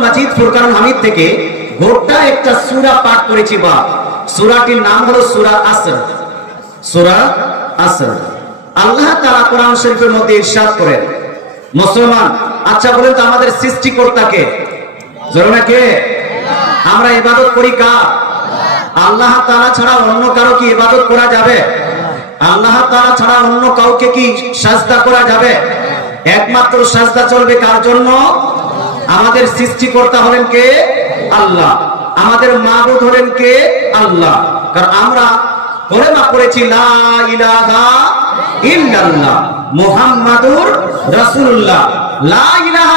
মাজিদ ফুরকান হামিদ থেকে গোটা একটা সূরা পাঠ করেছি বা সূরাটির নাম হলো সূরা আসর। সূরা আসর। আল্লাহ কোরআন শরীফের মধ্যে ইরশাদ করেন। মুসলমান আচ্ছা বলেন তো আমাদের সৃষ্টিকর্তাকে? কে? আমরা ইবাদত করি কার? আল্লাহ ছাড়া অন্য কারও কি ইবাদত করা যাবে? আল্লাহ ছাড়া অন্য কাউকে কি সাজদা করা যাবে? একমাত্র সাজদা চলবে কার জন্য? আমাদের সৃষ্টিকর্তা হলেন কে? আল্লাহ। আমাদের মাবুদ হলেন কে? আল্লাহ। কারণ আমরা কলেমা পড়েছি রাসূলুল্লাহ। লা ইলাহা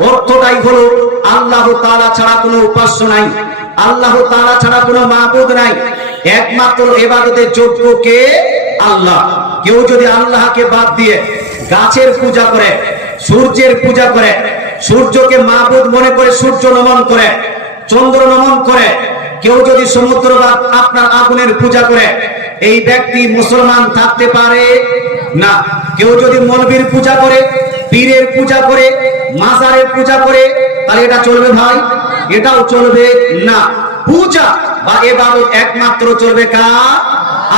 অর্থটাই হলো আল্লাহ ছাড়া কোনো উপাস্য নাই, আল্লাহ ছাড়া কোনো নাই। একমাত্র কে? আল্লাহ। কেউ যদি আল্লাহকে বাদ দিয়ে গাছের পূজা করে, সূর্যের পূজা করে সূর্যকে মাহবুদ মনে করে সূর্য নমন করে, চন্দ্র নমন করে। কেউ যদি সমুদ্র বা আপনার আগুনের পূজা করে, এই ব্যক্তি মুসলমান থাকতে পারে না। কেউ যদি মলবির পূজা করে, পীরের পূজা করে, মাজারের পূজা করে, তাহলে এটা চলবে ভাই? এটাও চলবে না। পূজা বা এবাদত একমাত্র চলবে কা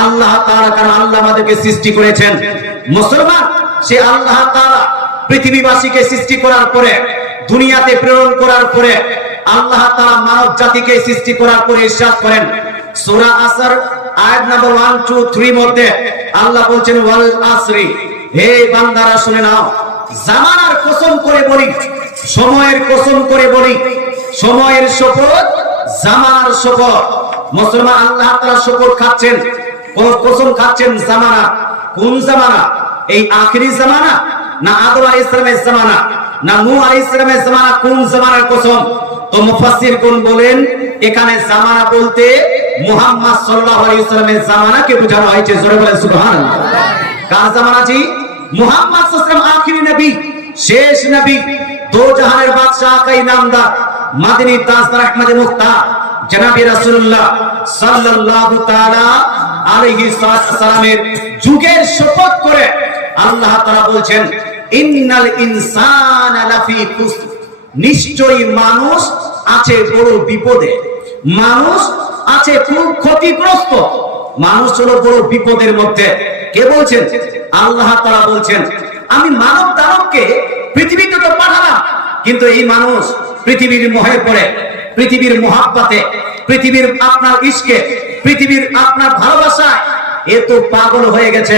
আল্লাহ তাআলা, কারণ আল্লাহ আমাদেরকে সৃষ্টি করেছেন। মুসলমান, সে আল্লাহ তাআলা পৃথিবীবাসীকে সৃষ্টি করার পরে, দুনিয়াতে প্রেরণ করার পরে, আল্লাহ তাআলা মানব জাতিকে সৃষ্টি করার পরে ইরশাদ করেন। সূরা আসর, আয়াত নাম্বার 1 2 3 মধ্যে আল্লাহ বলছেন, ওয়াল আসরি। হে বান্দারা, শুনে নাও। জামানার কসম করে বলি, সময়ের কসম করে বলি, সময়ের শপথ, জামানার শপথ। মুসলমান আল্লাহ তাআলা শপথ খাচ্ছেন কসম খাচ্ছেন জামানা? কোন জামানা? এই আখেরি জামানা? না আদম আলাইহিস সালামের জামানা না নূহ আলাইহিস সালামের জামানা কোন জামানার কসম? তো মুফাসসির কোন বলেন, এখানে জামানা বলতে মুহাম্মদ সাল্লাল্লাহু আলাইহি সাল্লামের জামানাকে বোঝানো হয়েছে। জোরে বলেন, সুবহানাল্লাহ। কার জামানা জি? মুহাম্মদ সাল্লাল্লাহু আলাইহি আখেরি নবী, শেষ নবী দো জাহানের বাদশাহ কাই নামদার, মাদিনী তাজদার আহমদ মুখতার জনাবি রাসূলুল্লাহ সাল্লাল্লাহু তাআলা আলাইহি সাল্লামের যুগের শপথ করে আল্লাহ তাআলা বলছেন ইন্নাল ইনসানা নিশ্চয়ই মানুষ আছে বড় বিপদে। মানুষ আছে খুব ক্ষতিগ্রস্ত। মানুষ হলো বড় বিপদের মধ্যে। কে বলছেন? আল্লাহ তাআলা বলছেন, আমি মানব দানবকে পৃথিবীতে তো পাঠালাম, কিন্তু এই মানুষ পৃথিবীর মোহে পড়ে, পৃথিবীর মহাব্বাতে, পৃথিবীর আপনার ইস্কে পৃথিবীর আপনার ভালোবাসায় এ তো পাগল হয়ে গেছে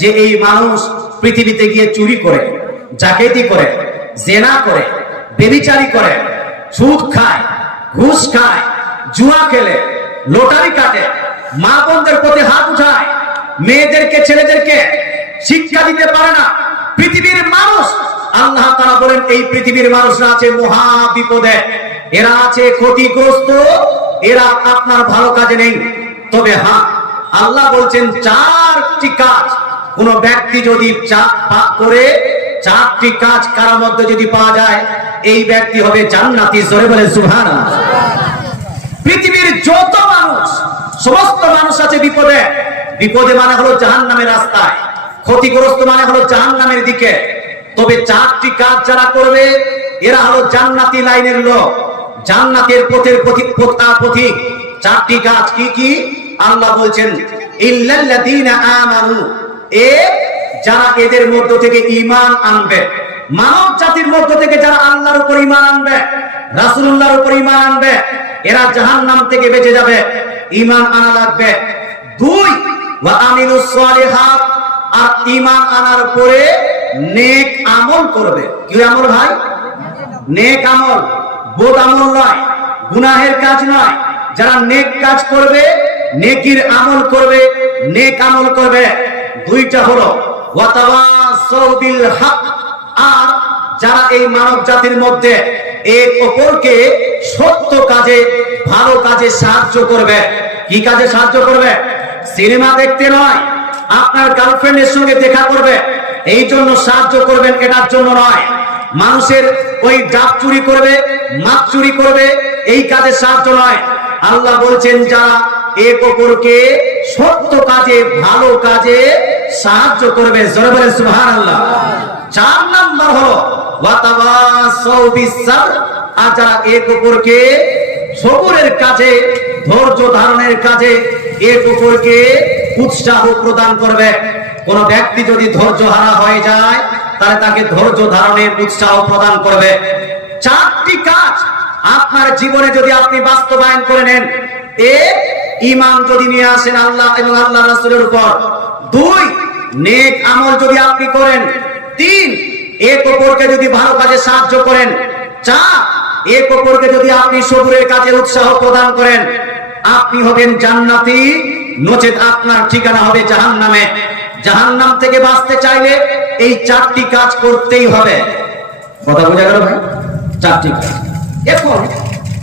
যে এই মানুষ পৃথিবীতে গিয়ে চুরি করে, জাকেতি করে, জেনা করে, বেবিচারি করে, সুদ খায়, ঘুষ খায়, জুয়া খেলে, লটারি কাটে, মা বোনদের প্রতি হাত উঠায়, মেয়েদেরকে, ছেলেদেরকে শিক্ষা দিতে পারে না। পৃথিবীর মানুষ, আল্লাহ তারা বলেন, এই পৃথিবীর মানুষরা আছে মহা বিপদে। এরা আছে ক্ষতিগ্রস্ত, এরা আপনার ভালো কাজে নেই। তবে হ্যাঁ আল্লাহ বলছেন, চারটি কাজ কোন ব্যক্তি যদি চা- পা- করে, চারটি কাজ কার মধ্যে যদি পাওয়া যায়, এই ব্যক্তি হবে জান্নাতি, জোরে বলে সুভান পৃথিবীর যত মানুষ, সমস্ত মানুষ আছে বিপদে। বিপদে মানে হলো জাহান নামের রাস্তায়। ক্ষতিগ্রস্ত মানে হলো জাহান নামের দিকে। তবে চারটি কাজ যারা করবে, এরা হলো জান্নাতি লাইনের লোক। জান্নাতের পথের পথিক পথ- পথিক। চারটি কাজ কি কি? আল্লাহ বলছেন, ইল্লাল্লাযীনা আমানু। এ যারা এদের মধ্য থেকে ইমান আনবে, মানব জাতির মধ্য থেকে যারা আল্লাহর উপর ইমান আনবে, রাসূলুল্লাহর উপর ইমান আনবে, এরা জাহান নাম থেকে বেঁচে যাবে ইমান আনা লাগবে। দুই আর ইমান আনার পরে নেক আমল করবে। কি আমল ভাই? নেক আমল। বোধ আমল নয়, গুনাহের কাজ নয়। যারা নেক কাজ করবে, নেকির আমল করবে, নেক আমল করবে। দুইটা হলো আর যারা এই মানব জাতির মধ্যে এক অপরকে সত্য কাজে, ভালো কাজে সাহায্য করবে, কি কাজে সাহায্য করবে? সিনেমা দেখতে নয়, আপনার গার্লফ্রেন্ডের সঙ্গে দেখা করবে, এই জন্য সাহায্য করবেন, এটার জন্য নয়। মানুষের ওই ডাব চুরি করবে মাছ চুরি করবে, এই কাজে সাহায্য নয়। আল্লাহ বলছেন, যারা এক অপরকে সত্য কাজে, ভালো কাজে সাহায্য করবে। জোরে বলেন, সুবহানাল্লাহ। চার নাম্বার হলো আর যারা কাজে, ধৈর্য ধারণের কাজে উৎসাহ প্রদান করবে। কোন ব্যক্তি যদি ধৈর্য হারা হয়ে যায়, তাহলে তাকে ধৈর্য ধারণের উৎসাহ প্রদান করবে। চারটি কাজ আপনার জীবনে যদি আপনি বাস্তবায়ন করে নেন এক ইমান যদি নিয়ে আসেন আল্লাহ এবং আল্লাহ রাসূলের উপর। দুই, নেক আমল যদি আপনি করেন। তিন, এক অপরকে যদি ভালো কাজে সাহায্য করেন। চার, এক অপরকে যদি আপনি সবুরের কাজে উৎসাহ প্রদান করেন। আপনি হবেন জান্নাতি, নচেত আপনার ঠিকানা হবে জাহান্নামে। জাহান্নাম থেকে বাঁচতে চাইলে এই চারটি কাজ করতেই হবে। কথা বোঝা গেল ভাই? চারটি কাজ। এখন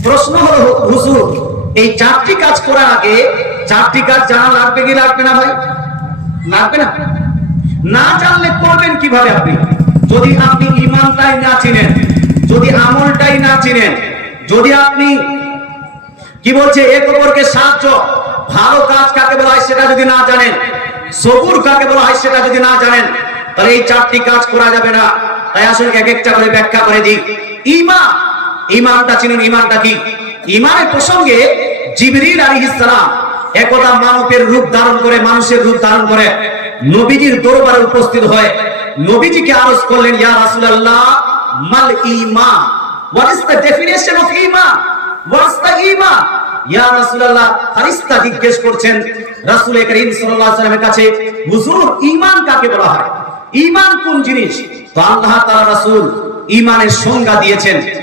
প্রশ্ন হলো, হুজুর এই চারটি কাজ করার আগে চারটি কাজ জানা লাগবে কি লাগবে না ভাই? লাগবে না? না জানলে করবেন কীভাবে আপনি? যদি আপনি ইমানটাই না চিনেন, যদি আমলটাই না চিনেন, যদি আপনি কি বলছে, এক অপরকে সাহায্য, ভালো কাজ কাকে বলা হয় সেটা যদি না জানেন, সবুর কাকে বলা হয় সেটা যদি না জানেন, তাহলে এই চারটি কাজ করা যাবে না। তাই আসলে এক একটা করে ব্যাখ্যা করে দিই। ইমান, ইমানটা চিনুন, ইমানটা কি? ইমানের প্রসঙ্গে জিবরিল আলাইহিস সালাম একদা মানবের রূপ ধারণ করে, মানুষের রূপ ধারণ করে নবীজির দরবারে উপস্থিত হয়। নবীজিকে আরজ করলেন, ইয়া রাসূলুল্লাহ, মাল ঈমান? What is the definition of ঈমান? হোয়াটস দ্য ঈমান? ইয়া রাসূলুল্লাহ, ফারিস্তা জিজ্ঞেস করছেন রাসূল করিম সাল্লাল্লাহু আলাইহি সাল্লামের কাছে, হুজুর, ঈমান কাকে বলা হয়? ঈমান কোন জিনিস? তো আল্লাহ তাআলা রাসূল ঈমানের সংজ্ঞা দিয়েছেন।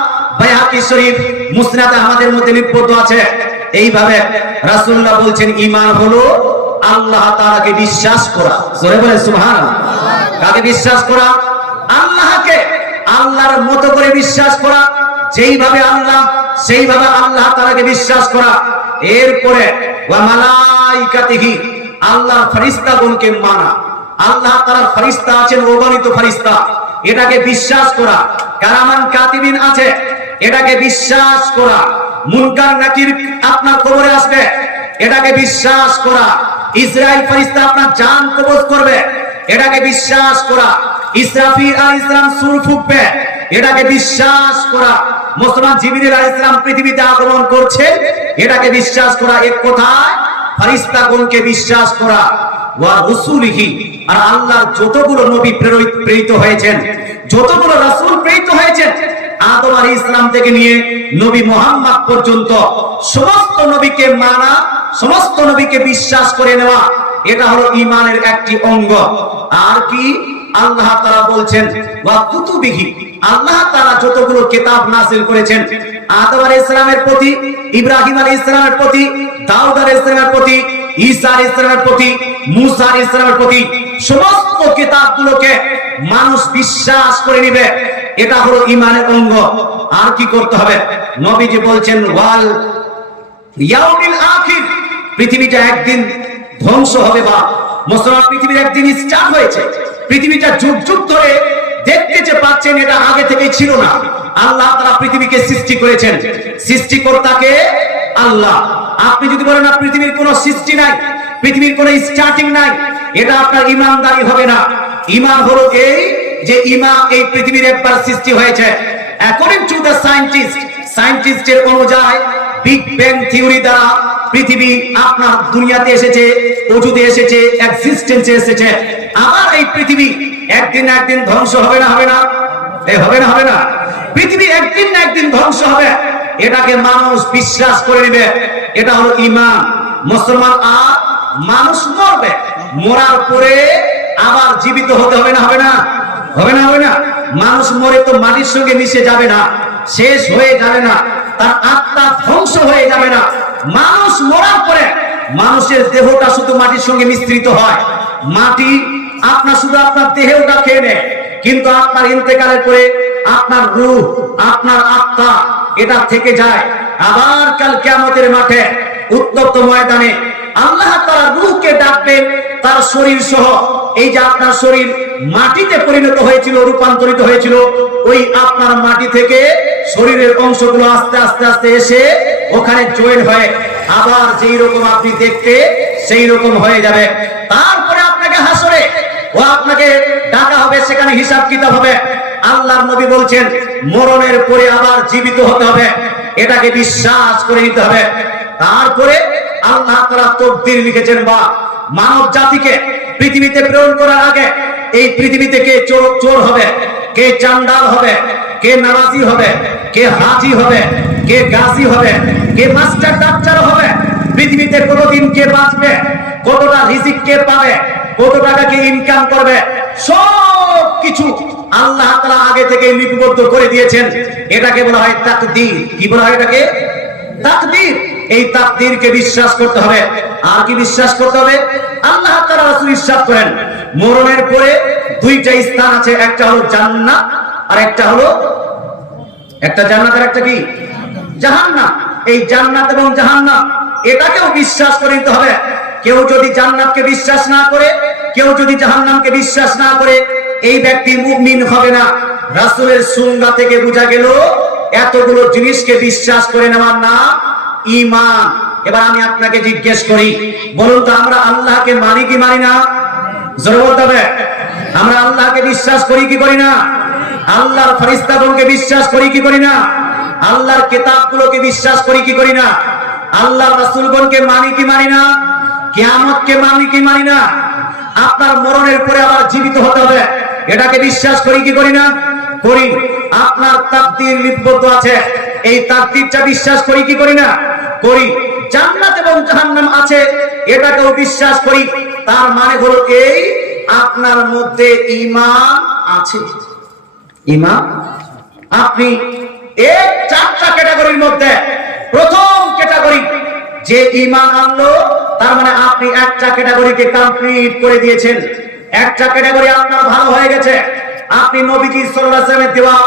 বাইহাকি শরীফ মুসনাদ আহমদের মধ্যে লিপিবদ্ধ আছে। এইভাবে রাসূলুল্লাহ বলছেন, ঈমান হলো আল্লাহ তাআলাকে বিশ্বাস করা। জোরে বলে সুবহানাল্লাহ। কাকে বিশ্বাস করা? আল্লাহকে। আল্লাহর মতো করে বিশ্বাস করা। যেইভাবে আল্লাহ, সেইভাবে আল্লাহ তাআলাকে বিশ্বাস করা। এরপরে, ওয়া মালাইকাতিহি, আল্লাহর মানা। আল্লাহ তাআলার ফেরেশতা আছেন, অগণিত ফেরেশতা। এটাকে বিশ্বাস করা। কারামান কাতিবিন আছে? এটাকে বিশ্বাস করা। মুনকার নাকির আপনার কবরে আসবে। এটাকে বিশ্বাস করা। ইসরায়েল ফেরেশতা আপনার জান কবজ করবে। এটাকে বিশ্বাস করা। ইসরাফিল আলাইহিস সালাম সুর ফুঁকবে। এটাকে বিশ্বাস করা। মুসলমান জিবরিল আলাইহিস সালাম পৃথিবীতে আগমন করছে। এটাকে বিশ্বাস করা। এক কথায় ফেরেশতাগণকে বিশ্বাস করা। ওয়া রসুলিহি, আর আল্লাহর যতগুলো নবী প্রেরিত হয়েছেন, যতগুলো রাসূল প্রেরিত হয়েছেন আদম আলাইহিস ইসলাম থেকে নিয়ে নবী মোহাম্মদ পর্যন্ত সমস্ত নবীকে মানা, সমস্ত নবীকে বিশ্বাস করে নেওয়া, এটা হলো ঈমানের একটি অঙ্গ। আর কি? আল্লাহ তাআলা বলছেন আল্লাহ তাআলা যতগুলো কিতাব নাযিল করেছেন, আদম আলাইহিস সালামের প্রতি, ইব্রাহিম আলাইহিস সালামের প্রতি, দাউদ আলাইহিস সালামের প্রতি, ঈসা আলাইহিস সালামের প্রতি, মুসা আলাইহিস সালামের প্রতি, সমস্ত কিতাবগুলোকে মানুষ বিশ্বাস করে নেবে। এটা হলো ইমানের অঙ্গ। আর কি করতে হবে? নবীজি বলছেন, ওয়াল ইয়াউমিল আখির, পৃথিবীটা একদিন ধ্বংস হবে বা মুসলমান পৃথিবীর একদিন স্টার্ট হয়েছে। পৃথিবীটা যুগ যুগ ধরে দেখতে যে পাচ্ছেন, এটা আগে থেকেই ছিল না। আল্লাহ তারা পৃথিবীকে সৃষ্টি করেছেন। সৃষ্টিকর্তাকে আল্লাহ। আপনি যদি বলেন, না, পৃথিবীর কোনো সৃষ্টি নাই, পৃথিবীর কোনো স্টার্টিং নাই, এটা আপনার ইমানদারি হবে না। ইমান হলো এই যে ইমা এই পৃথিবীর একবার সৃষ্টি হয়েছে অ্যাকর্ডিং টু দ্য সায়েন্টিস্ট সায়েন্টিস্টের অনুযায়ী বিগ ব্যাং থিওরি দ্বারা পৃথিবী আপনার দুনিয়াতে এসেছে, অজুতে এসেছে এক্সিস্টেন্সে এসেছে। আবার এই পৃথিবী একদিন একদিন ধ্বংস হবে না হবে না? এই হবে না হবে না। পৃথিবী একদিন না একদিন ধ্বংস হবে। এটাকে মানুষ বিশ্বাস করে নেবে। এটা হলো ইমান। মুসলমান আর মানুষ মরবে। মরার পরে আবার জীবিত হতে হবে না হবে না? হবে না হবে না। মানুষ মরে তো মাটির সঙ্গে মিশে যাবে না, শেষ হয়ে যাবে না, তার আত্মা ধ্বংস হয়ে যাবে না। মানুষ মরার পরে মানুষের দেহটা শুধু মাটির সঙ্গে মিশ্রিত হয়। মাটি আপনার শুধু আপনার দেহটা খেয়ে নেয়, কিন্তু আপনার ইন্তেকালের পরে আপনার রূহ, আপনার আত্মা এটা থেকে যায়। আবার কাল কিয়ামতের মাঠে, উত্তপ্ত ময়দানে আল্লাহ তারা রূহকে ডাকবেন, তার শরীর সহ। এই যে আপনার শরীর মাটিতে পরিণত হয়েছিল, রূপান্তরিত হয়েছিল, ওই আপনার মাটি থেকে শরীরের অংশগুলো আস্তে আস্তে আস্তে এসে ওখানে জয়েন হয়ে। আবার যেই রকম আপনি দেখতে, সেই রকম হয়ে যাবে। তারপরে আপনাকে হাসরে, ও আপনাকে ডাকা হবে, সেখানে হিসাব কিতাব হবে। আল্লাহর নবী বলছেন, মরণের পরে আবার জীবিত হতে হবে। এটাকে বিশ্বাস করে নিতে হবে। তারপরে আল্লাহ তারা তকদির লিখেছেন বা মানব জাতিকে পৃথিবীতে প্রেরণ করার আগে এই পৃথিবীতে কে চোর চোর হবে? কে চান্ডাল হবে? কে নামাজি হবে? কে হাজি হবে? কে গাজী হবে? কে মাস্টার ডাক্তার হবে? পৃথিবীতে কতদিন কে বাঁচবে? কতটা রিজিক কে পাবে? কত টাকা কে ইনকাম করবে? সব কিছু আল্লাহ তাআলা আগে থেকে লিপিবদ্ধ করে দিয়েছেন। এটাকে বলা হয় তাকদীর। কি বলা হয় এটাকে? তাকদীর। এই তাকদীরকে বিশ্বাস করতে হবে। আর কি বিশ্বাস করতে হবে? আল্লাহ তাআলা রাসূল ইরশাদ করেন। মরণের পরে দুইটা স্থান আছে, একটা হলো জান্নাত আর একটা হলো একটা জান্নাত আর একটা কি? জাহান্নাম। এই জান্নাত এবং জাহান্নাম, এটাকেও বিশ্বাস করে নিতে হবে। কেউ যদি জান্নাতকে বিশ্বাস না করে, কেউ যদি জাহান্নামকে বিশ্বাস না করে, এই ব্যক্তি মুমিন হবে না। রাসূলের সুন্নাহ থেকে বোঝা গেল, এতগুলো জিনিসকে বিশ্বাস করে নেওয়ার নাম ঈমান এবার আমি আপনাকে জিজ্ঞেস করি, বলুন তো আমরা আল্লাহকে মানি কি মানি না? জোরে বলতে হবে। আমরা আল্লাহকে বিশ্বাস করি কি করি না? আল্লাহর ফরিস্তাগণকে বিশ্বাস করি কি করি না? আল্লাহর কিতাবগুলোকে বিশ্বাস করি কি করি না? আল্লাহর রাসূলগণকে মানি কি মানি না? কিয়ামতকে মানি কি মানি না? আপনার মরণের পরে আবার জীবিত হতে হবে। এটাকে বিশ্বাস করি কি করি না? করি। আপনার তাকদীর লিপিবদ্ধ আছে। এই তাকদীরটা বিশ্বাস করি কি করি না? করি। জান্নাত এবং জাহান্নাম আছে, এটাকেও বিশ্বাস করি। তার মানে হলো এই, আপনার মধ্যে ঈমান আছে। ইমাম আপনি এই চারটা ক্যাটাগরির মধ্যে প্রথম ক্যাটাগরি যে ইমান আনলো, তার মানে আপনি একটা ক্যাটাগরিকে কমপ্লিট করে দিয়েছেন। একটা ক্যাটাগরি আপনার ভালো হয়ে গেছে। আপনি নবীজি সাল্লাল্লাহু আলাইহি ওয়াসাল্লামের দেওয়া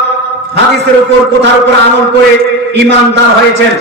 হাদিসের উপর, কথার উপর আমল করে ইমানদার হয়েছেন।